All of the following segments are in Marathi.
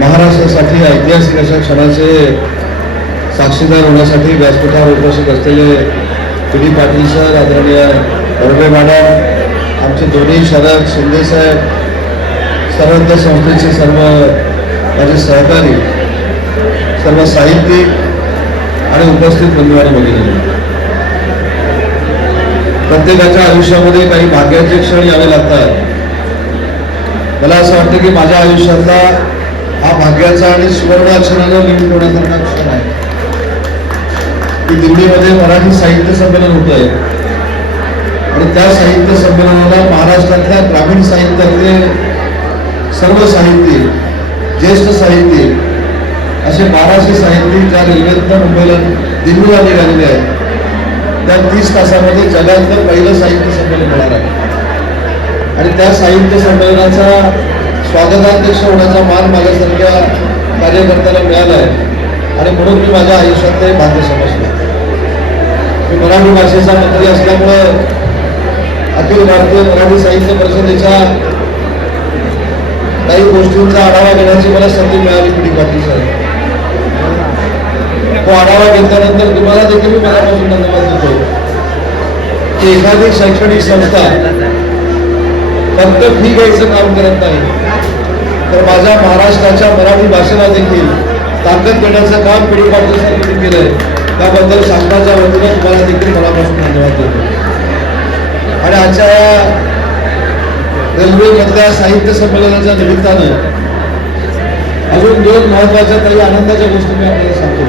महाराष्ट्रासाठी ऐतिहासिक अशा क्षणाचे साक्षीदार होण्यासाठी व्यासपीठावर उपस्थित असलेले पी डी पाटील सर आदरणीय बर्वे मॅडम आमचे दोन्ही शरद शिंदे साहेब सर्वंत संस्थेचे सर्व माझे सहकारी सर्व साहित्यिक आणि उपस्थित बंधू आणि भगिनी. प्रत्येकाच्या आयुष्यामध्ये काही भाग्याचे क्षण यावे लागतात. मला असं वाटतं की माझ्या आयुष्यातला हा भाग्याचा आणि सुवर्ण अक्षरानं लिहून होण्यासारखा क्षण आहे. की दिल्लीमध्ये मराठी साहित्य संमेलन होत आहे आणि त्या साहित्य संमेलनाला महाराष्ट्रातल्या ग्रामीण साहित्यातले सर्व साहित्य ज्येष्ठ साहित्यिक असे बाराशे साहित्यिक ज्या रेल्वेतनं मुंबईला दिल्लीला निघालेले आहेत. त्या तीस तासामध्ये जगातलं पहिलं साहित्य संमेलन होणार आहे. आणि त्या साहित्य संमेलनाचा स्वागताध्यक्ष होण्याचा मान माझ्यासारख्या कार्यकर्त्याला मिळाला आहे आणि म्हणून मी माझ्या आयुष्यात ते भाग्य समजतो. मी मराठी भाषेचा मंत्री असल्यामुळं अखिल भारतीय मराठी साहित्य परिषदेच्या काही गोष्टींचा आढावा घेण्याची मला संधी मिळाली पी डी पाटील साहेब. तो आढावा घेतल्यानंतर तुम्हाला देखील मी मनापासून धन्यवाद देतो. की एखादी शैक्षणिक संस्था फक्त फी घ्यायचं काम करत नाही तर माझ्या महाराष्ट्राच्या मराठी भाषेला देखील ताकद देण्याचं काम पिढी पाटील साहेबांनी केलंय. त्याबद्दल शासनाच्या वतीनं तुम्हाला देखील मनापासून धन्यवाद देतो. आणि आजच्या या रेल्वेमधल्या साहित्य संमेलनाच्या निमित्तानं अजून दोन महत्त्वाच्या काही आनंदाच्या गोष्टी मी आपल्याला सांगतो.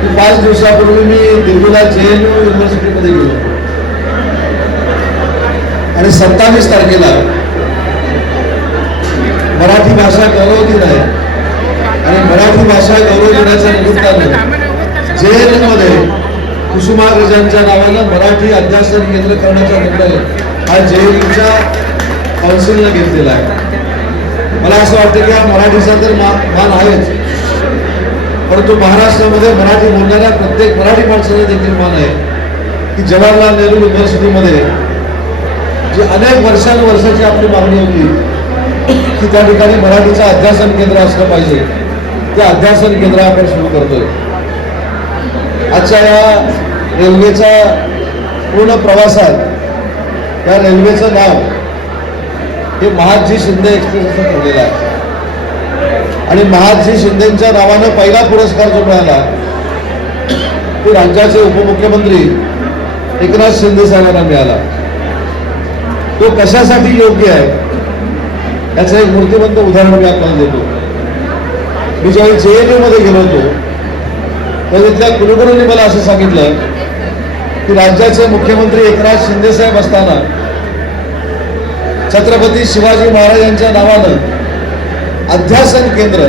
की पाच दिवसापूर्वी मी दिल्लीला जे एन यू युनिव्हर्सिटीमध्ये गेलो. आणि सत्तावीस तारखेला मराठी भाषा गौरव दिन आहे आणि मराठी भाषा गौरव दिनाच्या निमित्तानं जे एन कुसुमाग्रजांच्या नावानं मराठी अध्यासन केंद्र करण्याचा निर्णय हा जे कौन्सिलनं घेतलेला आहे. मला असं वाटतं की हा मराठीचा तर मान आहेच. परंतु महाराष्ट्रामध्ये मराठी बोलणाऱ्या प्रत्येक मराठी माणसाला देखील मान आहे की जवाहरलाल नेहरू युनिव्हर्सिटीमध्ये जी अनेक वर्षानुवर्षाची आपली मागणी होती की त्या ठिकाणी मराठीचं अध्यासन केंद्र असलं पाहिजे. ते अध्यासन केंद्र आपण सुरू करतोय. आजच्या या रेल्वेच्या पूर्ण प्रवासात या रेल्वेचं नाव हे महादजी शिंदे एक्सप्रेस असं ठेवलेलं आहे. आणि महादजी शिंदेच्या नावानं पहिला पुरस्कार जो मिळाला तो राज्याचे उपमुख्यमंत्री एकनाथ शिंदे साहेबांना मिळाला. तो कशासाठी योग्य आहे? याचं एक मूर्तिमंत उदाहरण मी आपल्याला देतो. मी ज्यावेळी जे एनमध्ये गेलो होतो तर तिथल्या कुलगुरूंनी मला असं सांगितलं की राज्याचे मुख्यमंत्री एकनाथ शिंदे साहेब असताना छत्रपती शिवाजी महाराजांच्या नावानं अध्यासन केंद्र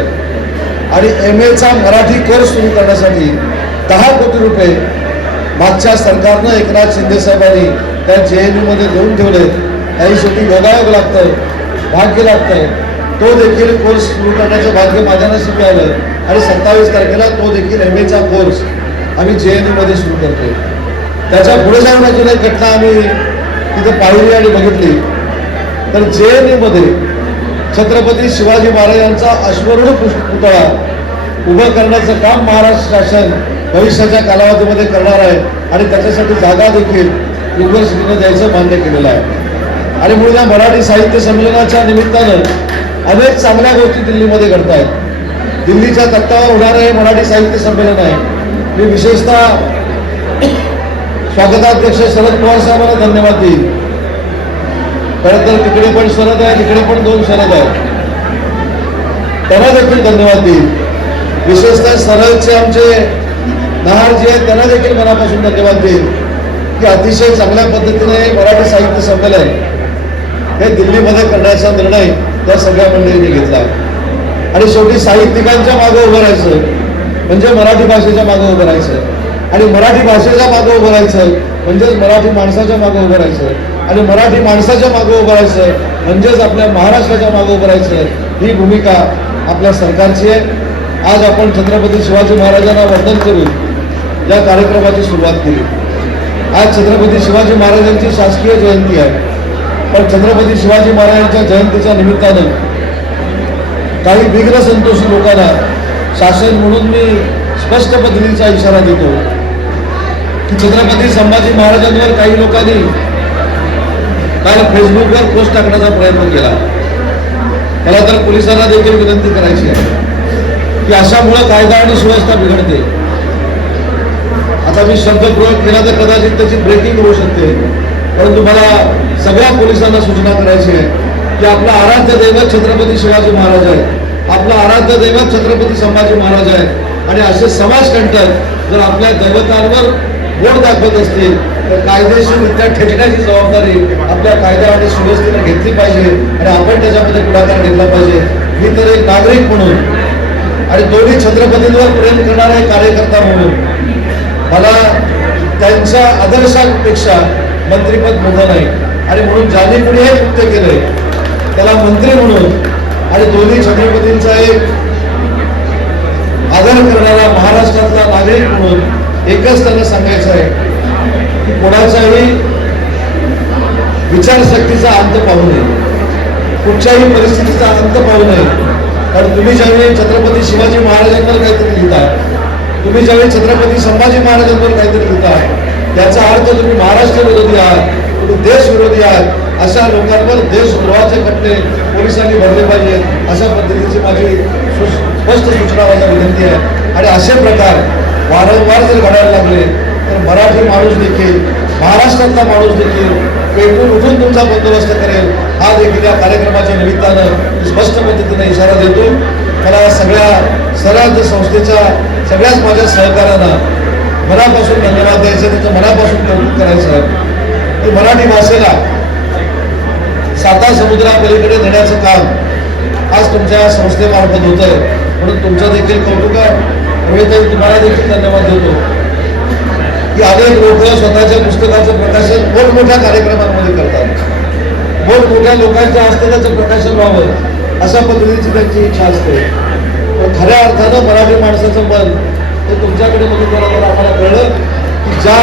आणि एम एचा मराठी कर सुरू करण्यासाठी दहा कोटी रुपये मागच्या सरकारनं एकनाथ शिंदे साहेबांनी त्या जे एन यूमध्ये देऊन ठेवले काही शेवटी योगायोग लागतं. भाग्य लागतंय. तो देखील कोर्स सुरू करण्याचं भाग्य माझ्या नशीब आलं. आणि सत्तावीस तारखेला तो देखील एम एचा कोर्स आम्ही जे एन यूमध्ये सुरू करतोय. त्याच्या पुढे जाऊन अजून एक घटना आम्ही तिथे पाहिली आणि बघितली. तर जे एन यूमध्ये छत्रपती शिवाजी महाराजांचा अश्वरूढ पुतळा उभं करण्याचं काम महाराष्ट्र शासन भविष्याच्या कालावधीमध्ये करणार आहे. आणि त्याच्यासाठी जागा देखील युनिव्हर्सिटीनं द्यायचं मान्य केलेलं आहे. आणि म्हणून या मराठी साहित्य संमेलनाच्या निमित्तानं अनेक चांगल्या गोष्टी दिल्लीमध्ये घडत आहेत दिल्लीच्या तत्वावर होणारं हे मराठी साहित्य संमेलन आहे. मी विशेषतः स्वागताध्यक्ष शरद पवार साहेबांना धन्यवाद देईल खरं तर तिकडे पण शरद आहे तिकडे पण दोन शरद आहेत. त्यांना देखील धन्यवाद देईल विशेषतः सरळचे आमचे नहार जे आहेत त्यांना देखील मनापासून धन्यवाद देईल की अतिशय चांगल्या पद्धतीने मराठी साहित्य संमेलन हे दिल्लीमध्ये करण्याचा निर्णय त्या सगळ्या मंडळींनी घेतला. आणि शेवटी साहित्यिकांच्या मागे उभं राहायचं म्हणजे मराठी भाषेच्या मागे उभं राहायचं. आणि मराठी भाषेच्या मागे उभं राहायचं म्हणजेच मराठी माणसाच्या मागे उभं राहायचं. आणि मराठी माणसाच्या मागे उभं राहायचं म्हणजेच आपल्या महाराष्ट्राच्या मागे उभं राहायचं ही भूमिका आपल्या सरकारची आहे. आज आपण छत्रपती शिवाजी महाराजांना वंदन करून या कार्यक्रमाची सुरुवात केली. आज छत्रपती शिवाजी महाराजांची शासकीय जयंती आहे. पण छत्रपती शिवाजी महाराजांच्या जयंतीच्या निमित्तानं काही विघ्न संतोषी लोकांना शासन म्हणून मी स्पष्ट पद्धतीचा इशारा देतो की छत्रपती संभाजी महाराजांवर काही लोकांनी काल फेसबुकवर पोस्ट टाकण्याचा प्रयत्न केला. मला तर पोलिसांना देखील विनंती करायची आहे की अशामुळं कायदा आणि सुव्यवस्था बिघडते. आता मी शब्द प्रयोग केला तर कदाचित त्याची ब्रेकिंग होऊ शकते. परंतु मला सगळ्या पोलिसांना सूचना करायची आहे की आपलं आराध्य दैवत छत्रपती शिवाजी महाराज आहे. आपलं आराध्य दैवत छत्रपती संभाजी महाराज आहे. आणि असे समाजकंटक जर आपल्या दैवतांवर बोट दाखवत असतील तर कायदेशीररित्या ठेचण्याची जबाबदारी आपल्या कायदा आणि सुव्यवस्थेने घेतली पाहिजे आणि आपण त्याच्यामध्ये पुढाकार घेतला पाहिजे. मी तर एक नागरिक म्हणून आणि दोन्ही छत्रपतींवर प्रेम करणारा एक कार्यकर्ता म्हणून मला त्यांच्या आदर्शापेक्षा मंत्रीपद मोठं नाही. आणि म्हणून ज्याने कुणी हे कृत्य केलंय त्याला मंत्री म्हणून आणि दोन्ही छत्रपतींचा एक आदर करणारा महाराष्ट्रातला नागरिक म्हणून एकच त्यांना सांगायचं आहे की कोणाच्याही विचारशक्तीचा अंत पाहू नये. कुठच्याही परिस्थितीचा अंत पाहू नये. कारण तुम्ही ज्यावेळी छत्रपती शिवाजी महाराजांवर काहीतरी लिहिताय तुम्ही ज्यावेळी छत्रपती संभाजी महाराजांवर काहीतरी लिहिताय त्याचा अर्थ तुम्ही महाराष्ट्र विरोधी आहात तुम्ही देश विरोधी आहात अशा लोकांवर देशद्रोहाचे खटले पोलिसांनी भरले पाहिजे अशा पद्धतीची माझी सु- स्पष्ट सूचना माझ्या विनंती आहे. आणि असे प्रकार वारंवार जर घडायला लागले तर मराठी माणूस देखील महाराष्ट्रातला माणूस देखील पेटून उठून तुमचा बंदोबस्त करेल हा देखील या कार्यक्रमाच्या निमित्तानं स्पष्ट पद्धतीने इशारा देतो. मला सगळ्या सर्व संस्थेच्या सगळ्याच माझ्या सहकाऱ्यांना मनापासून धन्यवाद द्यायचे त्याचं मनापासून कौतुक करायचं. आहे मराठी भाषेला साता समुद्रापलीकडे नेण्याचं काम आज तुमच्या संस्थेमार्फत होत आहे म्हणून तुमचं देखील कौतुक आहे. रविताई तुम्हाला देखील धन्यवाद देतो. की अनेक लोक स्वतःच्या पुस्तकाचं प्रकाशन मोठमोठ्या कार्यक्रमांमध्ये करतात. मोठमोठ्या लोकांच्या हस्ते त्याचं प्रकाशन व्हावं अशा पद्धतीची त्यांची इच्छा असते. पण खऱ्या अर्थानं मराठी माणसाचं मन ते तुमच्याकडे बघितल्यानंतर आम्हाला कळलं की ज्या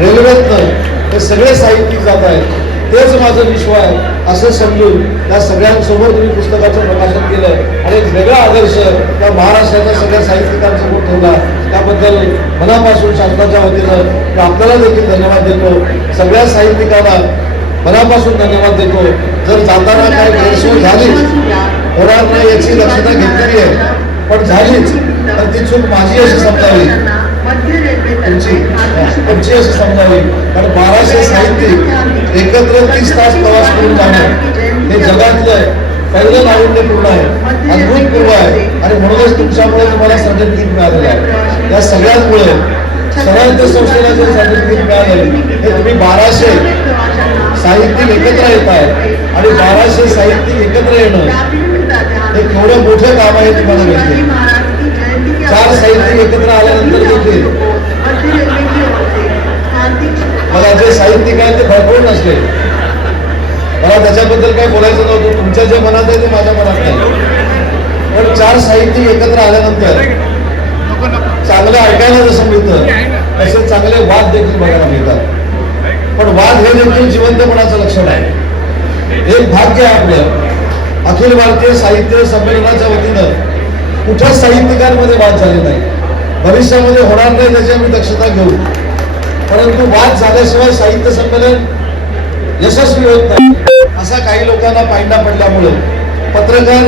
रेल्वेतनं हे सगळे साहित्यिक जात आहेत तेच माझं विश्व आहे असं समजून त्या सगळ्यांसमोर तुम्ही पुस्तकाचं प्रकाशन केलं आणि एक वेगळा आदर्श त्या महाराष्ट्राच्या सगळ्या साहित्यिकांसमोर ठेवला. त्याबद्दल मनापासून शासनाच्या वतीनं मी आपल्याला देखील धन्यवाद देतो. सगळ्या साहित्यिकांना मनापासून धन्यवाद देतो. जर जाताना काय गैरसोय झाली होणार नाही याची दक्षता घेतलेली आहे. पण झालीच. पण ती चूक माझी अशी समजावी. तुमची. तुमची अशी समजावी. कारण बाराशे साहित्यिक एकत्र तीस तास प्रवास करून जाणं हे जगातलं पहिलं नाविन्यपूर्ण आहे. अद्भुतपूर्व आहे. आणि म्हणूनच तुमच्यामुळे तुम्हाला सर्टिफिकेट मिळालेलं आहे. या सगळ्यांमुळे सगळ्यांच्या संस्थेला जे सर्टिफिकेट मिळालं हे तुम्ही बाराशे साहित्यिक एकत्र येत आहेत आणि बाराशे साहित्यिक एकत्र येणं हे केवढं मोठं काम आहे तुम्हाला आवड नसते मला त्याच्याबद्दल काही बोलायचं नव्हतं. तुमच्या जे मनात आहे ते माझ्या मनात नाही. पण चार साहित्य एकत्र आल्यानंतर चांगलं ऐकायला जसं मिळतं तसे चांगले वाद देखील बघायला मिळतात. पण वाद हे देखील जिवंतपणाचं लक्षण आहे. एक भाग्य आहे आपलं. अखिल भारतीय साहित्य संमेलनाच्या वतीनं कुठल्याच साहित्यकांमध्ये वाद झाले नाही. भविष्यामध्ये होणार नाही त्याची आम्ही दक्षता घेऊ. परंतु वाद झाल्याशिवाय साहित्य संमेलन यशस्वी होत नाही. असा काही लोकांना पायंडा पडल्यामुळे पत्रकार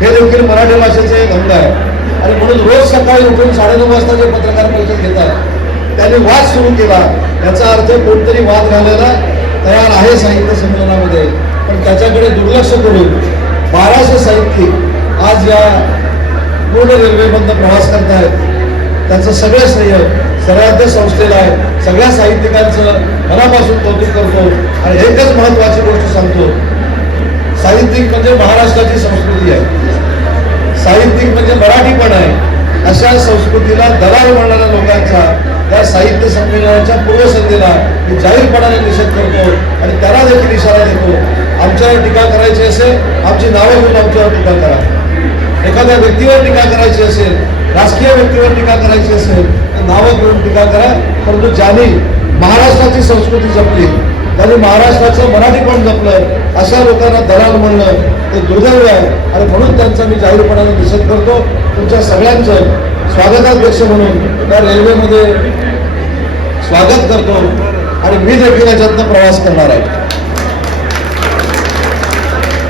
हे देखील मराठी भाषेचे एक आहे. आणि म्हणून रोज सकाळी उठून साडेनऊ वाजता जे पत्रकार परिषद घेतात त्यांनी वाद सुरू केला. याचा अर्थ कोणतरी वाद घालायला तयार आहे साहित्य संमेलनामध्ये. पण त्याच्याकडे दुर्लक्ष करून बाराशे साहित्यिक आज या पूर्ण रेल्वेमधनं प्रवास करतायत. त्याचं सगळं श्रेय सगळ्या संस्थेला आहे. सगळ्या साहित्यिकांचं मनापासून कौतुक करतो आणि एकच महत्वाची गोष्ट सांगतो. साहित्यिक म्हणजे महाराष्ट्राची संस्कृती आहे. साहित्यिक म्हणजे मराठीपण आहे. अशा संस्कृतीला दलाल म्हणणाऱ्या लोकांचा त्या साहित्य संमेलनाच्या पूर्वसंध्येला मी जाहीरपणाने निषेध करतो आणि त्याला देखील इशारा देतो. आमच्यावर टीका करायची असेल आमची नावं घेऊन आमच्यावर टीका करा. एखाद्या व्यक्तीवर टीका करायची असेल राजकीय व्यक्तीवर टीका करायची असेल नावं घेऊन टीका करा परंतु ज्यांनी महाराष्ट्राची संस्कृती जपली त्यांनी महाराष्ट्राचं मराठी पण जपलं अशा लोकांना दलाल म्हणणं ते दुर्दैव आहे. आणि म्हणून त्यांचा मी जाहीरपणाने निषेध करतो. तुमच्या सगळ्यांचं स्वागताध्यक्ष म्हणून त्या रेल्वेमध्ये स्वागत करतो आणि मी देखील याच्यातनं प्रवास करणार आहे.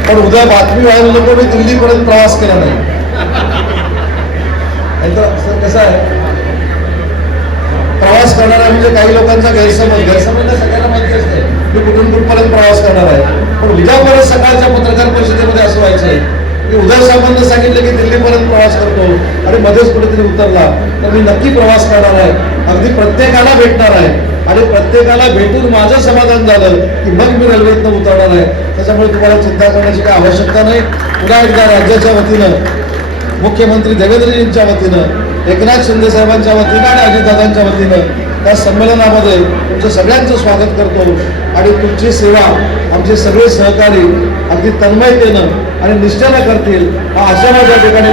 पण उद्या बातमी व्हायला नको मी दिल्लीपर्यंत प्रवास केला नाही. तर असं कसं आहे? म्हणजे काही लोकांचा गैरसमज गैरसमज सगळ्यांना माहिती असते मी कुठून कुठपर्यंत प्रवास करणार आहे? पण उद्या सकाळच्या पत्रकार परिषदेमध्ये असं व्हायचं आहे की उदय साहेबांना सांगितलं की दिल्लीपर्यंत प्रवास करतो आणि मध्येच कुठेतरी उतरला. तर मी नक्की प्रवास करणार आहे. अगदी प्रत्येकाला भेटणार आहे. आणि प्रत्येकाला भेटून माझं समाधान झालं की मग मी रेल्वेतनं उतरणार आहे. त्याच्यामुळे तुम्हाला चिंता करण्याची काही आवश्यकता नाही. पुन्हा एकदा राज्याच्या वतीनं मुख्यमंत्री देवेंद्रजींच्या वतीनं एकनाथ शिंदे साहेबांच्या वतीनं आणि अजितदादांच्या वतीनं त्या संमेलनामध्ये तुमचं सगळ्यांचं स्वागत करतो आणि तुमची सेवा आमचे सगळे सहकारी अगदी तन्मयतेनं आणि निष्ठेनं करतील हा आशावाद या ठिकाणी